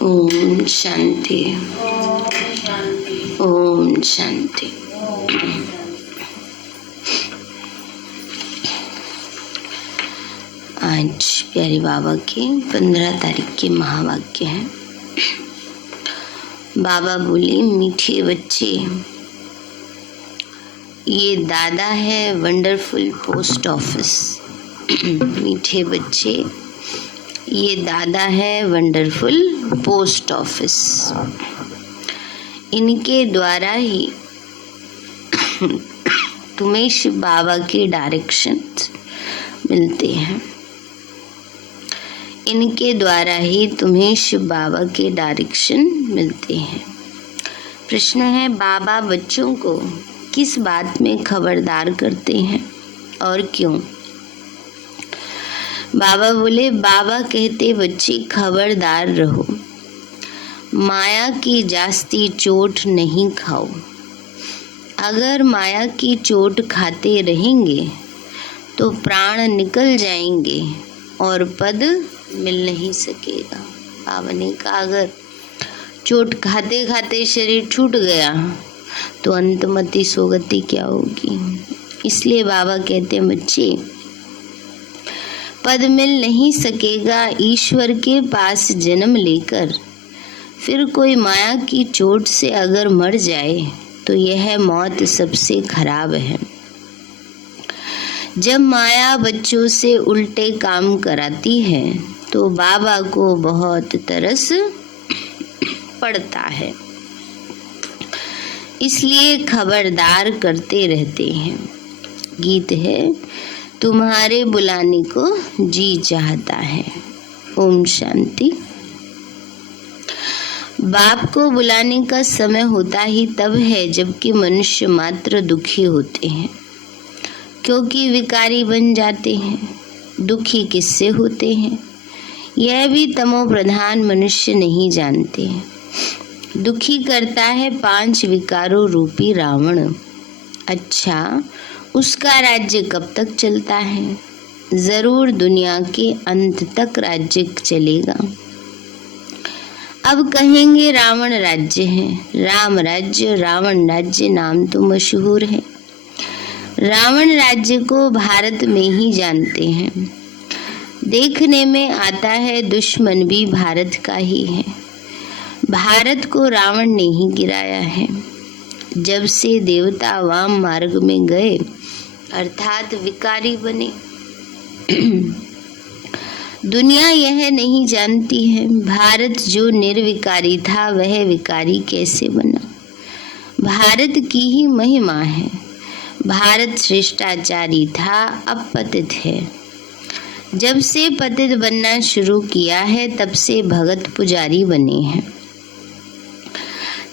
ओम शांति। ओम शांति। आज प्यारे बाबा के 15 तारीख के महावाक्य हैं। बाबा बोले, मीठे बच्चे, ये दादा है वंडरफुल पोस्ट ऑफिस। मीठे बच्चे, ये दादा है वंडरफुल पोस्ट ऑफिस। इनके द्वारा ही तुम्हें शिव बाबा के डायरेक्शन मिलते हैं। इनके द्वारा ही तुम्हें शिव बाबा के डायरेक्शन मिलते हैं। प्रश्न है, बाबा बच्चों को किस बात में खबरदार करते हैं और क्यों? बाबा बोले, बाबा कहते बच्चे खबरदार रहो, माया की जास्ती चोट नहीं खाओ। अगर माया की चोट खाते रहेंगे तो प्राण निकल जाएंगे और पद मिल नहीं सकेगा। बाबा ने कहा, अगर चोट खाते खाते शरीर छूट गया तो अंतमति सोगति क्या होगी। इसलिए बाबा कहते हैं, बच्चे पद मिल नहीं सकेगा। ईश्वर के पास जन्म लेकर फिर कोई माया की चोट से अगर मर जाए तो यह मौत सबसे खराब है। जब माया बच्चों से उल्टे काम कराती है तो बाबा को बहुत तरस पड़ता है, इसलिए खबरदार करते रहते हैं। गीत है, तुम्हारे बुलाने को जी चाहता है। ओम शांति। बाप को बुलाने का समय होता ही तब है जबकि मनुष्य मात्र दुखी होते हैं, क्योंकि विकारी बन जाते हैं। दुखी किससे होते हैं यह भी तमो प्रधान मनुष्य नहीं जानते। दुखी करता है 5 विकारों रूपी रावण। अच्छा, उसका राज्य कब तक चलता है? जरूर दुनिया के अंत तक राज्य चलेगा। अब कहेंगे रावण राज्य है। राम राज्य, रावण राज्य नाम तो मशहूर है। रावण राज्य को भारत में ही जानते हैं। देखने में आता है दुश्मन भी भारत का ही है। भारत को रावण ने ही गिराया है। जब से देवता वाम मार्ग में गए अर्थात विकारी बने, दुनिया यह नहीं जानती है भारत जो निर्विकारी था वह विकारी कैसे बना। भारत की ही महिमा है। भारत श्रेष्ठाचारी था, अब पतित है। जब से पतित बनना शुरू किया है तब से भगत पुजारी बने हैं।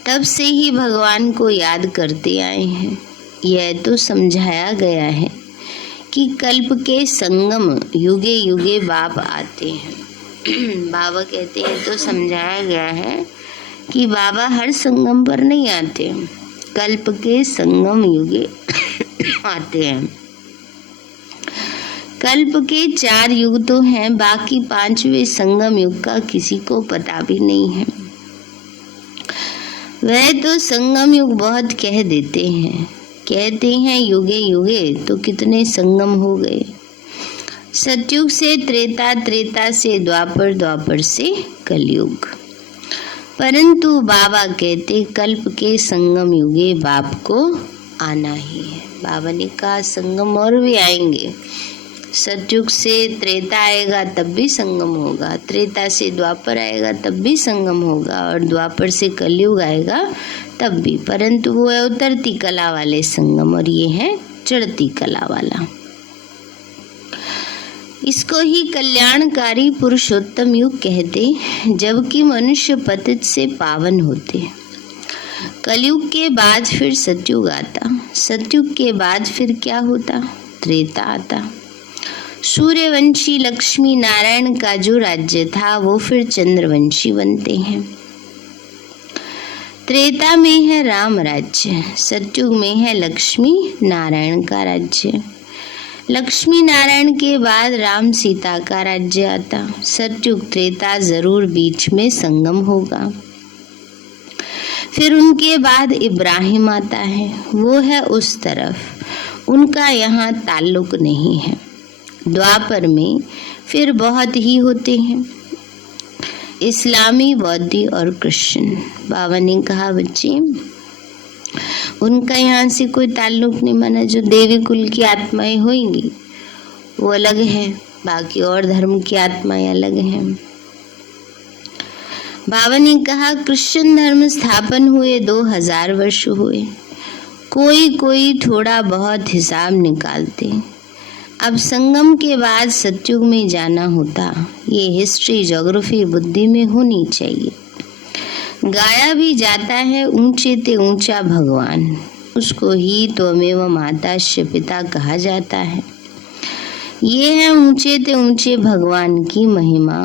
तब से ही भगवान को याद करते आए हैं। यह तो समझाया गया है कि कल्प के संगम युगे युगे बाप आते हैं। बाबा कहते हैं, तो समझाया गया है कि बाबा हर संगम पर नहीं आते, कल्प के संगम युगे आते हैं। कल्प के 4 युग तो हैं, बाकी 5वें संगम युग का किसी को पता भी नहीं है। वह तो संगम युग बहुत कह देते हैं। कहते हैं युगे युगे, तो कितने संगम हो गए। सतयुग से त्रेता, त्रेता से द्वापर, द्वापर से कलयुग। परंतु बाबा कहते कल्प के संगम युगे बाप को आना ही है। बाबा ने कहा संगम और भी आएंगे। सतयुग से त्रेता आएगा तब भी संगम होगा, त्रेता से द्वापर आएगा तब भी संगम होगा, और द्वापर से कलयुग आएगा तब भी। परंतु वो है उतरती कला वाले संगम और ये है चढ़ती कला वाला। इसको ही कल्याणकारी पुरुषोत्तम युग कहते, जबकि मनुष्य पतित से पावन होते। कलयुग के बाद फिर सतयुग आता। सतयुग के बाद फिर क्या होता? त्रेता आता। सूर्यवंशी लक्ष्मी नारायण का जो राज्य था वो फिर चंद्रवंशी बनते हैं। त्रेता में है राम राज्य, सतयुग में है लक्ष्मी नारायण का राज्य। लक्ष्मी नारायण के बाद राम सीता का राज्य आता। सतयुग त्रेता जरूर बीच में संगम होगा। फिर उनके बाद इब्राहिम आता है, वो है उस तरफ, उनका यहाँ ताल्लुक नहीं है। द्वापर में फिर बहुत ही होते हैं, इस्लामी, बौद्धी और क्रिश्चियन। बाबा ने कहा बच्चे उनका यहाँ से कोई ताल्लुक नहीं, माना जो देवी कुल की आत्माएं होंगी वो अलग है, बाकी और धर्म की आत्माएं अलग हैं। बाबा ने कहा क्रिश्चियन धर्म स्थापन हुए 2000 वर्ष हुए, कोई थोड़ा बहुत हिसाब निकालते। अब संगम के बाद सतयुग में जाना होता, ये हिस्ट्री ज्योग्राफी बुद्धि में होनी चाहिए। गाया भी जाता है ऊंचे ते ऊंचा भगवान, उसको ही त्वमेव माताश्च पिता कहा जाता है। ये है ऊंचे ते ऊंचे भगवान की महिमा।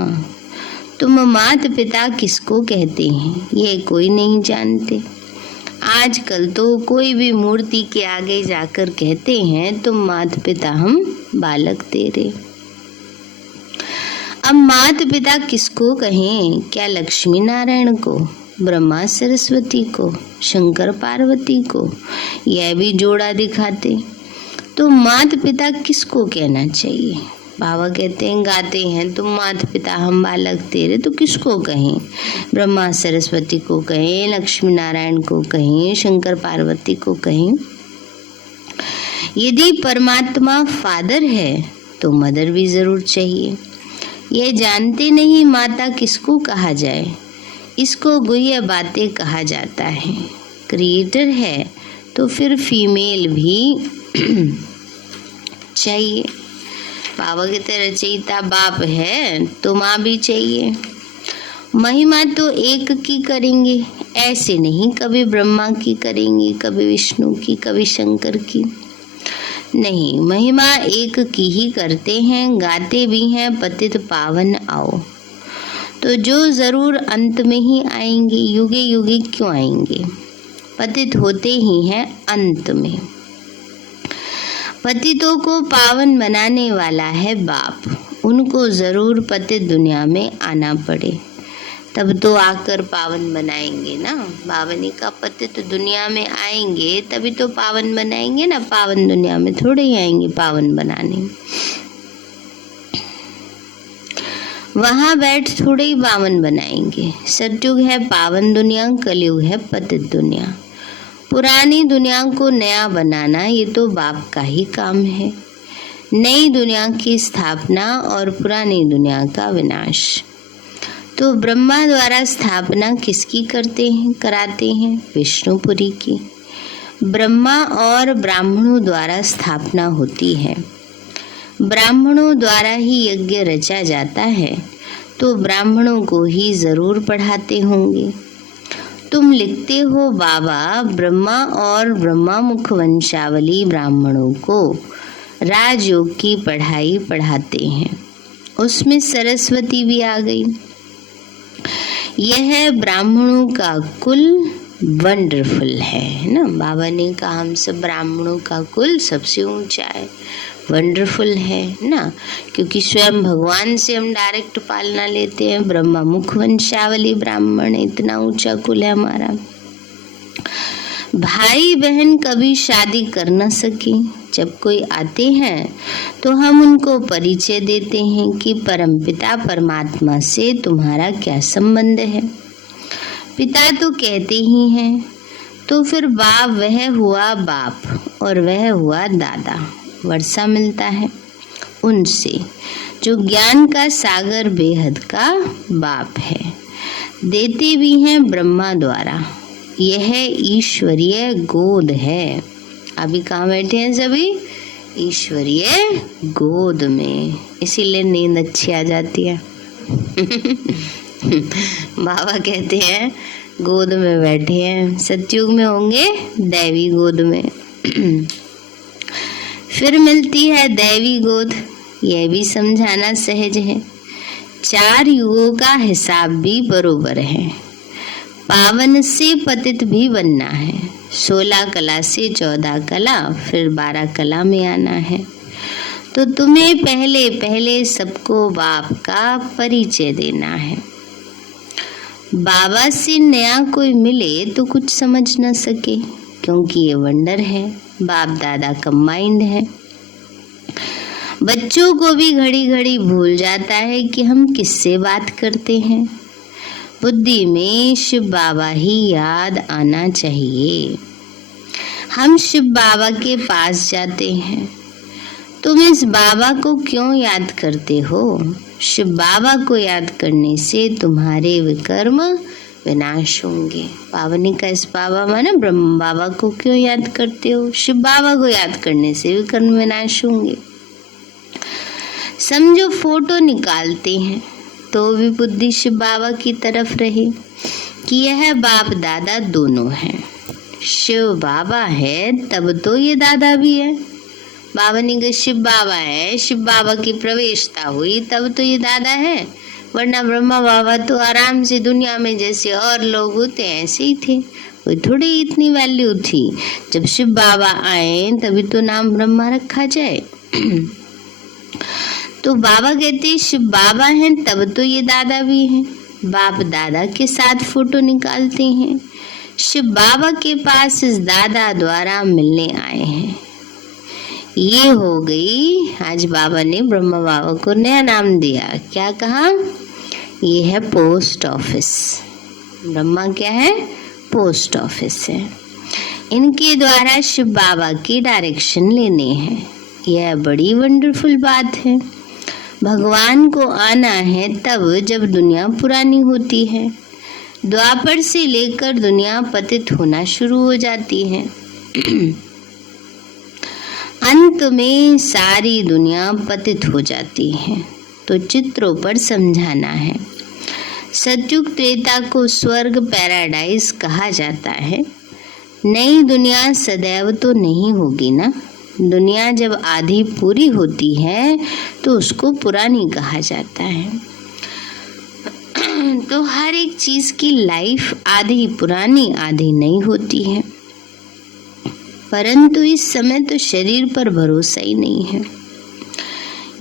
तुम मात पिता किसको कहते हैं ये कोई नहीं जानते। आजकल तो कोई भी मूर्ति के आगे जाकर कहते हैं तुम मात पिता हम बालक तेरे। अब मात पिता किसको कहें? क्या लक्ष्मी नारायण को, ब्रह्मा सरस्वती को, शंकर पार्वती को? यह भी जोड़ा दिखाते। तो मात पिता किसको कहना चाहिए? बाबा कहते हैं गाते हैं तुम मात पिता हम बालक तेरे, तो किसको कहें? ब्रह्मा सरस्वती को कहें, लक्ष्मी नारायण को कहें, शंकर पार्वती को कहें। यदि परमात्मा फादर है तो मदर भी जरूर चाहिए। ये जानते नहीं माता किसको कहा जाए, इसको गुह्य बातें कहा जाता है। क्रिएटर है तो फिर फीमेल भी चाहिए। बाबा कहते रचयिता बाप है तो माँ भी चाहिए। महिमा तो एक की करेंगे, ऐसे नहीं कभी ब्रह्मा की करेंगे, कभी विष्णु की, कभी शंकर की, नहीं, महिमा एक की ही करते हैं। गाते भी हैं पतित पावन आओ, तो जो जरूर अंत में ही आएंगे। युगे युगे क्यों आएंगे? पतित होते ही हैं अंत में। पतितों को पावन बनाने वाला है बाप, उनको जरूर पतित दुनिया में आना पड़े, तब तो आकर पावन बनाएंगे ना। बाबा ने कहा पतित दुनिया में आएंगे तभी तो पावन बनाएंगे ना, पावन दुनिया में थोड़े ही आएंगे पावन बनाने। वहां बैठ थोड़े ही पावन बनाएंगे। सतयुग है पावन दुनिया, कलयुग है पतित दुनिया। पुरानी दुनिया को नया बनाना ये तो बाप का ही काम है। नई दुनिया की स्थापना और पुरानी दुनिया का विनाश। तो ब्रह्मा द्वारा स्थापना किसकी कराते हैं? विष्णुपुरी की। ब्रह्मा और ब्राह्मणों द्वारा स्थापना होती है। ब्राह्मणों द्वारा ही यज्ञ रचा जाता है, तो ब्राह्मणों को ही जरूर पढ़ाते होंगे। तुम लिखते हो बाबा ब्रह्मा और ब्रह्मा मुख वंशावली ब्राह्मणों को राजयोग की पढ़ाई पढ़ाते हैं। उसमें सरस्वती भी आ गई। यह ब्राह्मणों का कुल वंडरफुल है ना। बाबा ने कहा हम सब ब्राह्मणों का कुल सबसे ऊंचा है, वंडरफुल है ना, क्योंकि स्वयं भगवान से हम डायरेक्ट पालना लेते हैं। ब्रह्मा मुख वंशावली ब्राह्मण, इतना ऊंचा कुल है हमारा। भाई बहन कभी शादी कर न सके, जब कोई आते हैं तो हम उनको परिचय देते हैं कि परमपिता परमात्मा से तुम्हारा क्या संबंध है। पिता तो कहते ही हैं, तो फिर बाप वह हुआ बाप और वह हुआ दादा। वर्षा मिलता है उनसे जो ज्ञान का सागर बेहद का बाप है। देते भी हैं ब्रह्मा द्वारा। यह ईश्वरीय गोद है। अभी कहाँ बैठे हैं सभी? ईश्वरीय गोद में, इसीलिए नींद अच्छी आ जाती है। बाबा कहते हैं गोद में बैठे हैं, सतयुग में होंगे दैवी गोद में। फिर मिलती है दैवी गोद, यह भी समझाना सहज है। 4 युगों का हिसाब भी बरोबर है। पावन से पतित भी बनना है। 16 कला से 14 कला, फिर 12 कला में आना है। तो तुम्हें पहले पहले सबको बाप का परिचय देना है। बाबा से नया कोई मिले तो कुछ समझ न सके, क्योंकि ये वंडर है, बाप दादा कंबाइंड है। बच्चों को भी घड़ी घड़ी भूल जाता है कि हम किससे बात करते हैं। बुद्धि में शिव बाबा ही याद आना चाहिए। हम शिव बाबा के पास जाते हैं। तुम इस बाबा को क्यों याद करते हो? शिव बाबा को याद करने से तुम्हारे विकर्म विनाश होंगे। पावनी का इस बाबा माने ब्रह्म बाबा को क्यों याद करते हो? शिव बाबा को याद करने से विकर्म विनाश होंगे। समझो फोटो निकालते हैं तो भी बुद्धि शिव बाबा की तरफ रहे कि यह बाप दादा दोनों हैं। शिव बाबा है तब तो ये दादा भी है। बाबा ने कहा शिव बाबा है, शिव बाबा की प्रवेशता हुई तब तो ये दादा है, वरना ब्रह्मा बाबा तो आराम से दुनिया में जैसे और लोग होते हैं ऐसे ही थे। कोई थोड़ी इतनी वैल्यू थी। जब शिव बाबा आए तभी तो नाम ब्रह्मा रखा जाए। तो बाबा कहते शिव बाबा हैं तब तो ये दादा भी हैं। बाप दादा के साथ फोटो निकालते हैं। शिव बाबा के पास इस दादा द्वारा मिलने आए हैं। ये हो गई, आज बाबा ने ब्रह्मा बाबा को नया नाम दिया। क्या कहा? ये है पोस्ट ऑफिस। ब्रह्मा क्या है? पोस्ट ऑफिस है। इनके द्वारा शिव बाबा की डायरेक्शन लेने हैं। यह बड़ी वंडरफुल बात है। भगवान को आना है तब जब दुनिया पुरानी होती है। द्वापर से लेकर दुनिया पतित होना शुरू हो जाती है। अंत में सारी दुनिया पतित हो जाती है। तो चित्रों पर समझाना है। सतयुग त्रेता को स्वर्ग पैराडाइज कहा जाता है। नई दुनिया सदैव तो नहीं होगी ना। दुनिया जब आधी पूरी होती है तो उसको पुरानी कहा जाता है। तो हर एक चीज की लाइफ आधी पुरानी आधी नई होती है। परंतु इस समय तो शरीर पर भरोसा ही नहीं है।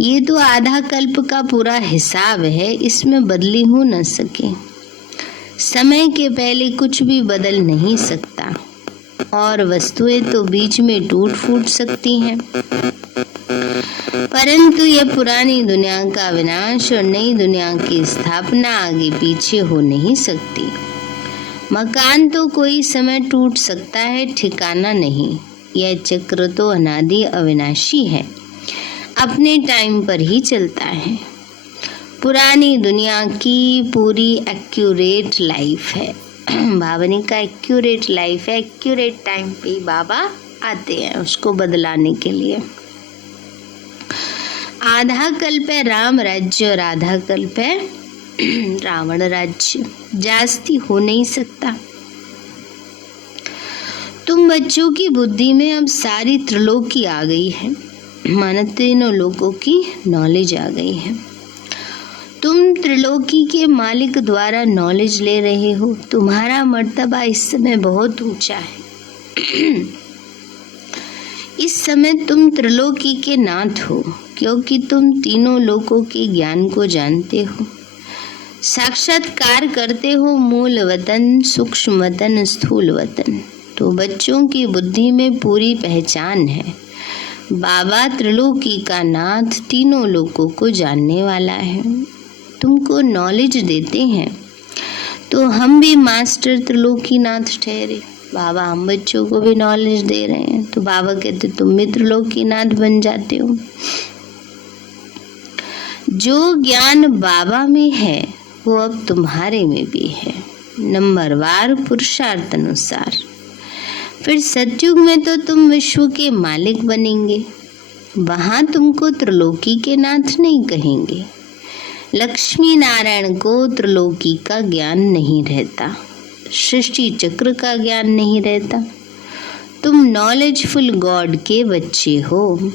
ये तो आधा कल्प का पूरा हिसाब है, इसमें बदली हो न सके। समय के पहले कुछ भी बदल नहीं सकता और वस्तुएं तो बीच में टूट फूट सकती हैं। परंतु यह पुरानी दुनिया का विनाश और नई दुनिया की स्थापना आगे पीछे हो नहीं सकती। मकान तो कोई समय टूट सकता है, ठिकाना नहीं। यह चक्र तो अनादि अविनाशी है, अपने टाइम पर ही चलता है। पुरानी दुनिया की पूरी एक्यूरेट लाइफ है। भावनी का एक्यूरेट लाइफ है। एक्यूरेट टाइम पे ही बाबा आते हैं उसको बदलाने के लिए। आधा कल्प है राम राज्य और आधा कल्प है रावण राज्य। जास्ती हो नहीं सकता। तुम बच्चों की बुद्धि में अब सारी त्रिलोकी आ गई है। माना तीनों लोगों की नॉलेज आ गई है। तुम त्रिलोकी के मालिक द्वारा नॉलेज ले रहे हो। तुम्हारा मर्तबा इस समय बहुत ऊंचा है। इस समय तुम त्रिलोकी के नाथ हो, क्योंकि तुम तीनों लोकों के ज्ञान को जानते हो। साक्षात्कार करते हो मूल वतन, सूक्ष्म वतन, स्थूल वतन। तो बच्चों की बुद्धि में पूरी पहचान है। बाबा त्रिलोकी का नाथ, तीनों लोकों को जानने वाला है। तुमको नॉलेज देते हैं तो हम भी मास्टर त्रिलोकी नाथ ठहरे। बाबा हम बच्चों को भी नॉलेज दे रहे हैं तो बाबा कहते तुम भी त्रिलोकी नाथ बन जाते हो। जो ज्ञान बाबा में है वो अब तुम्हारे में भी है, नंबरवार पुरुषार्थ अनुसार। फिर सतयुग में तो तुम विश्व के मालिक बनेंगे। वहां तुमको त्रिलोकी के नाथ नहीं कहेंगे। लक्ष्मी नारायण को त्रिलोकी का ज्ञान नहीं रहता, सृष्टि चक्र का ज्ञान नहीं रहता। तुम नॉलेजफुल गॉड के बच्चे हो।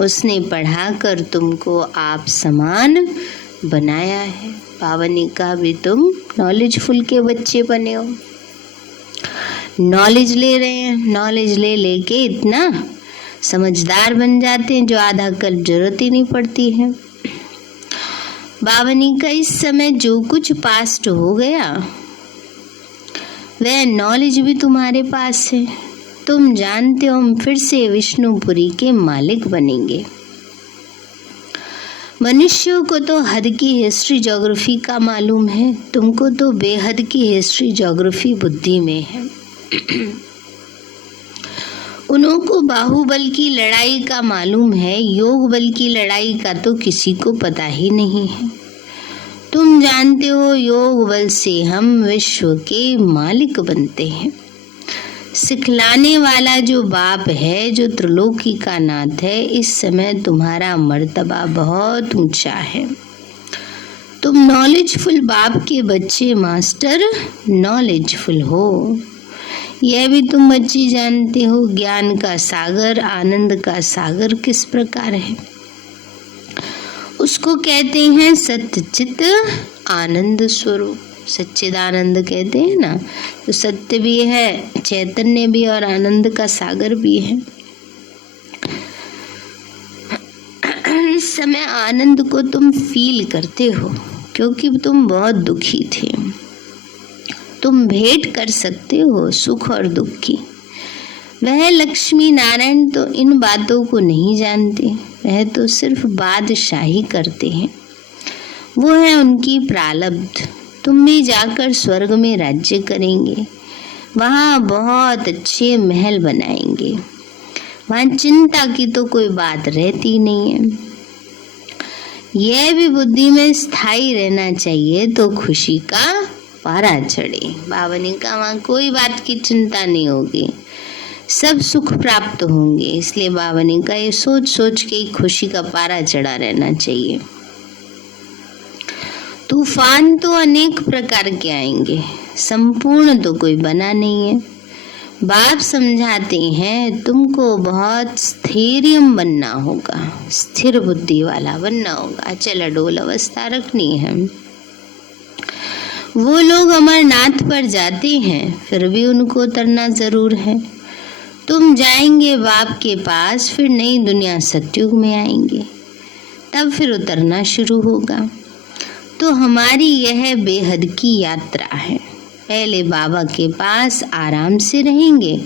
उसने पढ़ाकर तुमको आप समान बनाया है। पावनी का भी तुम नॉलेजफुल के बच्चे बने हो। नॉलेज ले रहे हैं, नॉलेज ले लेके इतना समझदार बन जाते हैं, जो आधा कर जरूरत ही नहीं पड़ती है। बावनी का इस समय जो कुछ पास्ट हो गया वह नॉलेज भी तुम्हारे पास है। तुम जानते हो हम फिर से विष्णुपुरी के मालिक बनेंगे। मनुष्यों को तो हद की हिस्ट्री ज्योग्राफी का मालूम है, तुमको तो बेहद की हिस्ट्री ज्योग्राफी बुद्धि में है। उनको बाहुबल की लड़ाई का मालूम है, योग बल की लड़ाई का तो किसी को पता ही नहीं है। तुम जानते हो योग बल से हम विश्व के मालिक बनते हैं। सिखलाने वाला जो बाप है, जो त्रिलोकी का नाथ है, इस समय तुम्हारा मर्तबा बहुत ऊंचा है। तुम नॉलेजफुल बाप के बच्चे मास्टर नॉलेजफुल हो, यह भी तुम बच्चे जानते हो। ज्ञान का सागर, आनंद का सागर किस प्रकार है, उसको कहते हैं सच्चित आनंद स्वरूप। सच्चिदानंद कहते हैं ना, तो सत्य भी है, चैतन्य भी और आनंद का सागर भी है। इस समय आनंद को तुम फील करते हो क्योंकि तुम बहुत दुखी थे। तुम भेंट कर सकते हो सुख और दुख की। वह लक्ष्मी नारायण तो इन बातों को नहीं जानते, वह तो सिर्फ बादशाही करते हैं, वो है उनकी प्रारब्ध। तुम भी जाकर स्वर्ग में राज्य करेंगे, वहाँ बहुत अच्छे महल बनाएंगे, वहाँ चिंता की तो कोई बात रहती नहीं है। यह भी बुद्धि में स्थायी रहना चाहिए तो खुशी का पारा चढ़े। बावनी का वहाँ कोई बात की चिंता नहीं होगी, सब सुख प्राप्त होंगे। इसलिए बावनी का ये सोच सोच के खुशी का पारा चढ़ा रहना चाहिए। तूफान तो अनेक प्रकार के आएंगे, संपूर्ण तो कोई बना नहीं है। बाप समझाते हैं तुमको बहुत स्थैर्यम बनना होगा, स्थिर बुद्धि वाला बनना होगा, चल अडोल अवस्था रखनी है। वो लोग अमरनाथ पर जाते हैं फिर भी उनको उतरना जरूर है। तुम जाएंगे बाप के पास, फिर नई दुनिया सतयुग में आएंगे, तब फिर उतरना शुरू होगा। तो हमारी यह बेहद की यात्रा है। पहले बाबा के पास आराम से रहेंगे,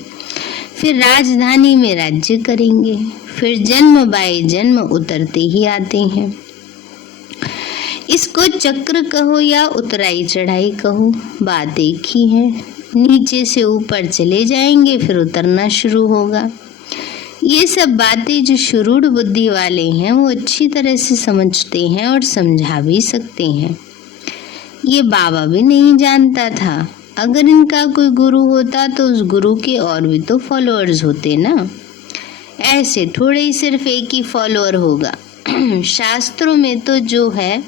फिर राजधानी में राज्य करेंगे, फिर जन्म बाय जन्म उतरते ही आते हैं। इसको चक्र कहो या उतराई चढ़ाई कहो, बात एक ही है। नीचे से ऊपर चले जाएंगे फिर उतरना शुरू होगा। ये सब बातें जो शुरूढ़ बुद्धि वाले हैं वो अच्छी तरह से समझते हैं और समझा भी सकते हैं। ये बाबा भी नहीं जानता था। अगर इनका कोई गुरु होता तो उस गुरु के और भी तो फॉलोअर्स होते ना, ऐसे थोड़े ही सिर्फ एक ही फॉलोअर होगा। शास्त्रों में तो जो है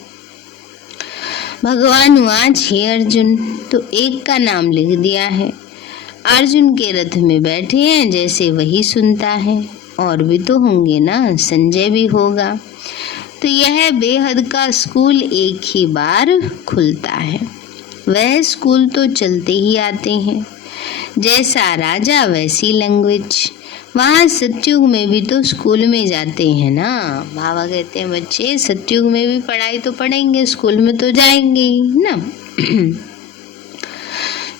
भगवान वाच हे अर्जुन, तो एक का नाम लिख दिया है। अर्जुन के रथ में बैठे हैं जैसे वही सुनता है, और भी तो होंगे ना, संजय भी होगा। तो यह बेहद का स्कूल एक ही बार खुलता है। वह स्कूल तो चलते ही आते हैं, जैसा राजा वैसी लैंग्वेज। वहाँ सतयुग में भी तो स्कूल में जाते हैं ना। बाबा कहते हैं बच्चे सतयुग में भी पढ़ाई तो पढ़ेंगे, स्कूल में तो जाएंगे ही ना।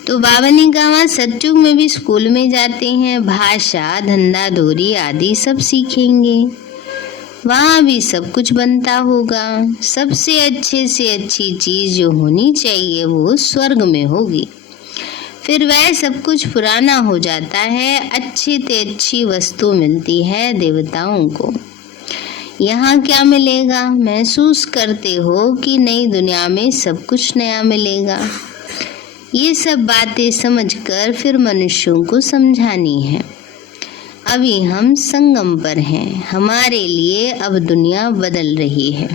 तो बाबा ने कहा सतयुग में भी स्कूल में जाते हैं, भाषा धंधा धोरी आदि सब सीखेंगे, वहाँ भी सब कुछ बनता होगा। सबसे अच्छे से अच्छी चीज जो होनी चाहिए वो स्वर्ग में होगी। फिर वह सब कुछ पुराना हो जाता है, अच्छी से अच्छी वस्तु मिलती है देवताओं को। यहाँ क्या मिलेगा? महसूस करते हो कि नई दुनिया में सब कुछ नया मिलेगा। ये सब बातें समझकर फिर मनुष्यों को समझानी है। अभी हम संगम पर हैं, हमारे लिए अब दुनिया बदल रही है।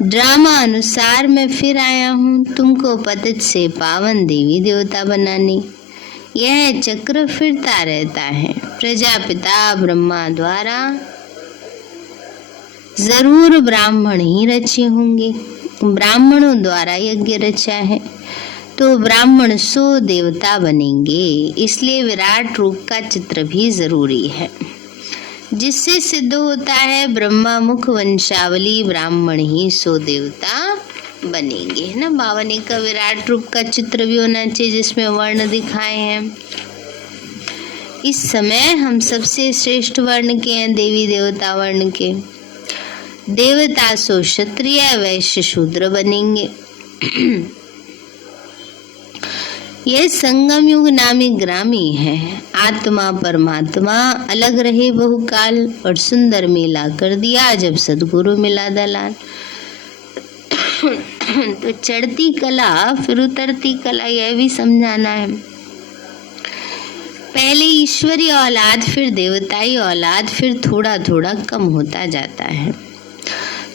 ड्रामा अनुसार मैं फिर आया हूँ तुमको पतित से पावन देवी देवता बनाने। यह चक्र फिरता रहता है। प्रजापिता ब्रह्मा द्वारा जरूर ब्राह्मण ही रचे होंगे, ब्राह्मणों द्वारा यज्ञ रचा है तो ब्राह्मण सो देवता बनेंगे। इसलिए विराट रूप का चित्र भी जरूरी है। जिससे सिद्ध होता है ब्रह्मा मुख वंशावली, ब्राह्मण ही सो देवता बनेंगे, है ना। बाबा ने का विराट रूप का चित्र भी होना चाहिए जिसमें वर्ण दिखाए हैं। इस समय हम सबसे श्रेष्ठ वर्ण के हैं, देवी देवता वर्ण के। देवता सो क्षत्रिय, वैश्य शूद्र बनेंगे। यह संगम युग नामी ग्रामी है। आत्मा परमात्मा अलग रहे बहुकाल, और सुंदर मेला कर दिया जब सदगुरु मिला दलाल। तो चढ़ती कला फिर उतरती कला, यह भी समझाना है। पहले ईश्वरीय औलाद, फिर देवताई औलाद, फिर थोड़ा थोड़ा कम होता जाता है।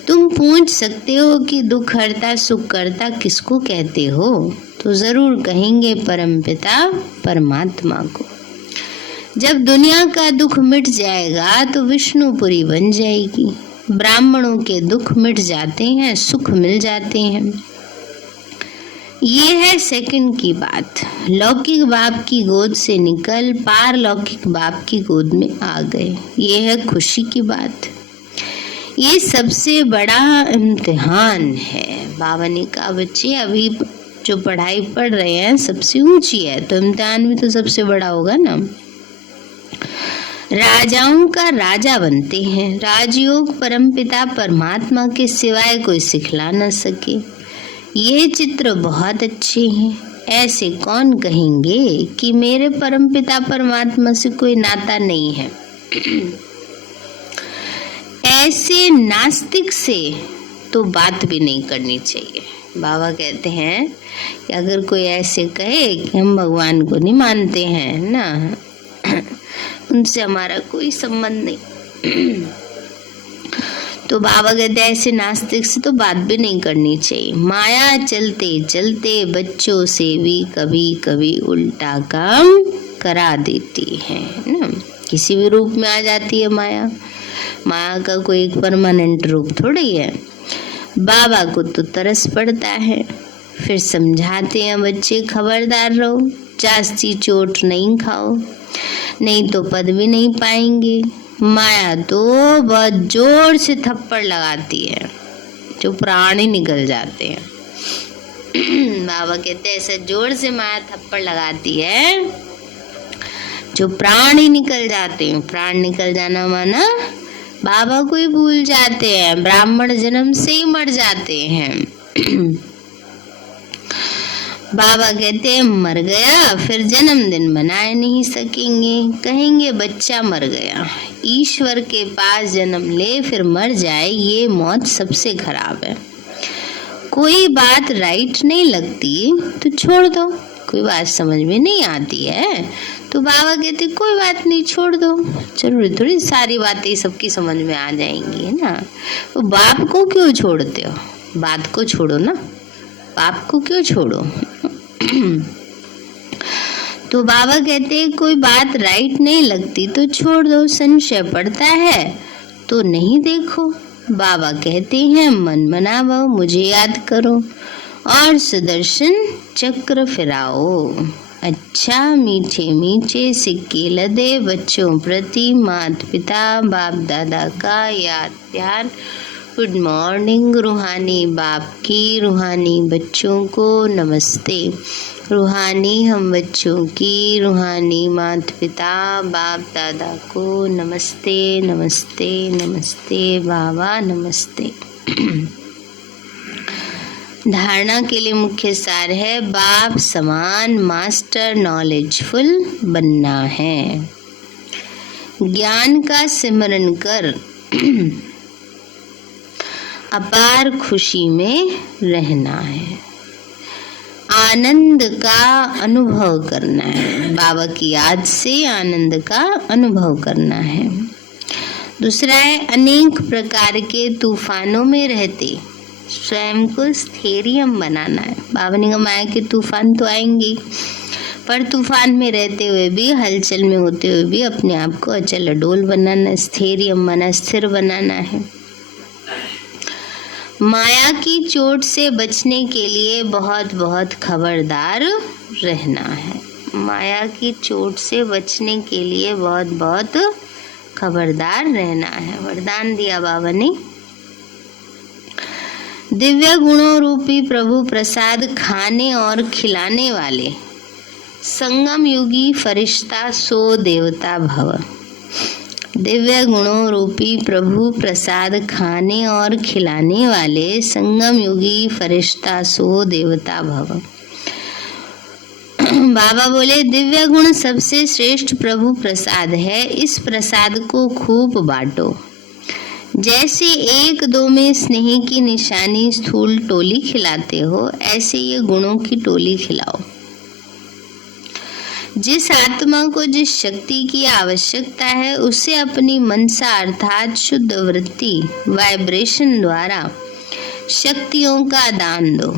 तुम पूछ सकते हो कि दुख हरता सुख करता किसको कहते हो, तो जरूर कहेंगे परमपिता परमात्मा को। जब दुनिया का दुख मिट जाएगा तो विष्णुपुरी बन जाएगी। ब्राह्मणों के दुख मिट जाते हैं, सुख मिल जाते हैं। ये है सेकंड की बात। लौकिक बाप की गोद से निकल पारलौकिक बाप की गोद में आ गए, ये है खुशी की बात। ये सबसे बड़ा इम्तिहान है। बाबा ने कहा बच्चे अभी जो पढ़ाई पढ़ रहे हैं सबसे ऊंची है, तो इम्तिहान भी तो सबसे बड़ा होगा ना। राजाओं का राजा बनते हैं। राजयोग परमपिता परमात्मा के सिवाय कोई सिखला न सके। ये चित्र बहुत अच्छे हैं। ऐसे कौन कहेंगे कि मेरे परमपिता परमात्मा से कोई नाता नहीं है। ऐसे नास्तिक से तो बात भी नहीं करनी चाहिए। बाबा कहते हैं कि अगर कोई ऐसे कहे कि हम भगवान को नहीं मानते हैं ना, उनसे हमारा कोई संबंध नहीं, तो बाबा कहते हैं ऐसे नास्तिक से तो बात भी नहीं करनी चाहिए। माया चलते चलते बच्चों से भी कभी कभी उल्टा काम करा देती है ना। किसी भी रूप में आ जाती है माया। माया का कोई एक परमानेंट रूप थोड़ी है। बाबा को तो तरस पड़ता है, फिर समझाते हैं बच्चे खबरदार रहो, जास्ती चोट नहीं खाओ, नहीं तो पद भी नहीं पाएंगे। माया तो बहुत जोर से थप्पड़ लगाती है, जो प्राण ही निकल जाते हैं। बाबा कहते हैं ऐसा जोर से माया थप्पड़ लगाती है जो प्राण ही निकल जाते हैं। प्राण निकल जाना माना बाबा को ही भूल जाते हैं, ब्राह्मण जन्म से ही मर जाते हैं। बाबा कहते हैं मर गया फिर जन्मदिन मनाए नहीं सकेंगे, कहेंगे बच्चा मर गया। ईश्वर के पास जन्म ले फिर मर जाए, ये मौत सबसे खराब है। कोई बात राइट नहीं लगती तो छोड़ दो। कोई बात समझ में नहीं आती है तो बाबा कहते कोई बात नहीं छोड़ दो। जरूरी थोड़ी सारी बातें सबकी समझ में आ जाएंगी, है ना। तो बाप को क्यों छोड़ते हो, बात को छोड़ो ना, बाप को क्यों छोड़ो। तो बाबा कहते हैं कोई बात राइट नहीं लगती तो छोड़ दो, संशय पड़ता है तो नहीं देखो। बाबा कहते हैं मन मनाओ, मुझे याद करो और सुदर्शन चक्र फिराओ। अच्छा मीठे मीठे सिक्के लदे बच्चों प्रति माता पिता बाप दादा का याद प्यार। Good morning. रूहानी बाप की रूहानी बच्चों को नमस्ते। रूहानी हम बच्चों की रूहानी माता पिता बाप दादा को नमस्ते नमस्ते नमस्ते बाबा नमस्ते। धारणा के लिए मुख्य सार है बाप समान मास्टर नॉलेजफुल बनना है। ज्ञान का सिमरन कर अपार खुशी में रहना है। आनंद का अनुभव करना है। बाबा की याद से आनंद का अनुभव करना है। दूसरा है अनेक प्रकार के तूफानों में रहते स्वयं को स्थैर्यम बनाना है। बाबा ने कहा माया के तूफान तो आएंगे, पर तूफान में रहते हुए भी, हलचल में होते हुए भी अपने आप को अचल अडोल बनाना, स्थैर्यम बना स्थिर बनाना है। माया की चोट से बचने के लिए बहुत बहुत खबरदार रहना है। माया की चोट से बचने के लिए बहुत बहुत खबरदार रहना है। वरदान दिया बाबा ने। दिव्य गुणों रूपी प्रभु प्रसाद खाने और खिलाने वाले संगम युगी फरिश्ता सो देवता भव। दिव्य गुणों रूपी प्रभु प्रसाद खाने और खिलाने वाले संगम युगी फरिश्ता सो देवता भव। बाबा बोले, दिव्य गुण सबसे श्रेष्ठ प्रभु प्रसाद है। इस प्रसाद को खूब बांटो। जैसे एक दो में स्नेह की निशानी स्थूल टोली खिलाते हो, ऐसे ये गुणों की टोली खिलाओ। जिस आत्मा को जिस शक्ति की आवश्यकता है, उसे अपनी मनसा अर्थात शुद्ध वृत्ति वाइब्रेशन द्वारा शक्तियों का दान दो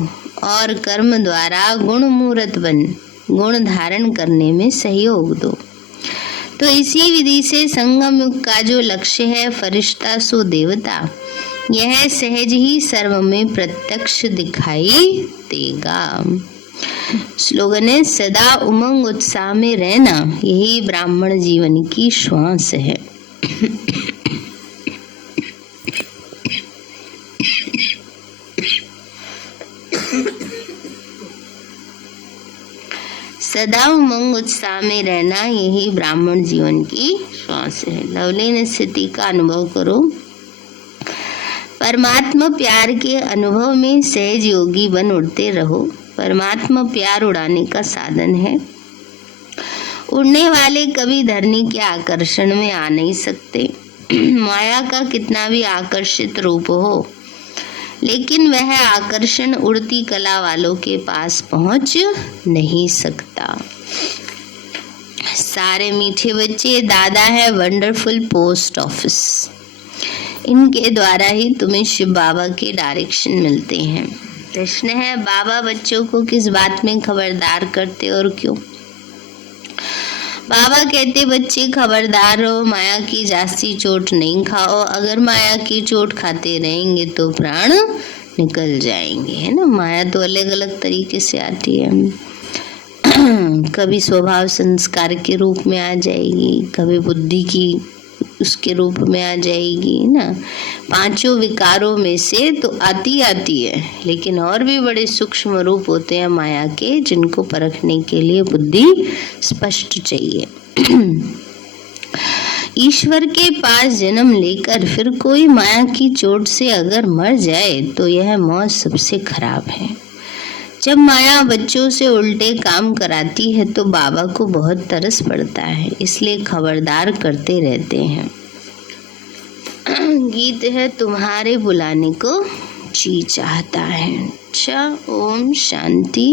और कर्म द्वारा गुण मूर्त बन गुण धारण करने में सहयोग दो। तो इसी विधि से संगम युग का जो लक्ष्य है फरिश्ता सो देवता, यह सहज ही सर्व में प्रत्यक्ष दिखाई देगा। स्लोगन है, सदा उमंग उत्साह में रहना, यही ब्राह्मण जीवन की श्वास है। सदा उमंग उत्साह में रहना, यही ब्राह्मण जीवन की श्वास है। लवलीन स्थिति का अनुभव करो। परमात्मा प्यार के अनुभव में सहज योगी बन उड़ते रहो। परमात्मा प्यार उड़ाने का साधन है। उड़ने वाले कभी धरनी के आकर्षण में आ नहीं सकते। माया का कितना भी आकर्षित रूप हो, लेकिन वह आकर्षण उड़ती कला वालों के पास पहुंच नहीं सकता। सारे मीठे बच्चे, दादा है वंडरफुल पोस्ट ऑफिस। इनके द्वारा ही तुम्हें शिव बाबा के डायरेक्शन मिलते हैं। प्रश्न है, बाबा बच्चों को किस बात में खबरदार करते और क्यों? बाबा कहते, बच्चे खबरदार रहो, माया की जास्ती चोट नहीं खाओ। अगर माया की चोट खाते रहेंगे तो प्राण निकल जाएंगे, है ना। माया तो अलग अलग तरीके से आती है। कभी स्वभाव संस्कार के रूप में आ जाएगी, कभी बुद्धि की उसके रूप में आ जाएगी ना। पांचों विकारों में से तो आती है, लेकिन और भी बड़े सूक्ष्म रूप होते हैं माया के, जिनको परखने के लिए बुद्धि स्पष्ट चाहिए। ईश्वर के पास जन्म लेकर फिर कोई माया की चोट से अगर मर जाए तो यह मौत सबसे खराब है। जब माया बच्चों से उल्टे काम कराती है तो बाबा को बहुत तरस पड़ता है, इसलिए खबरदार करते रहते हैं। गीत है, तुम्हारे बुलाने को जी चाहता है। अच्छा, ओम शांति।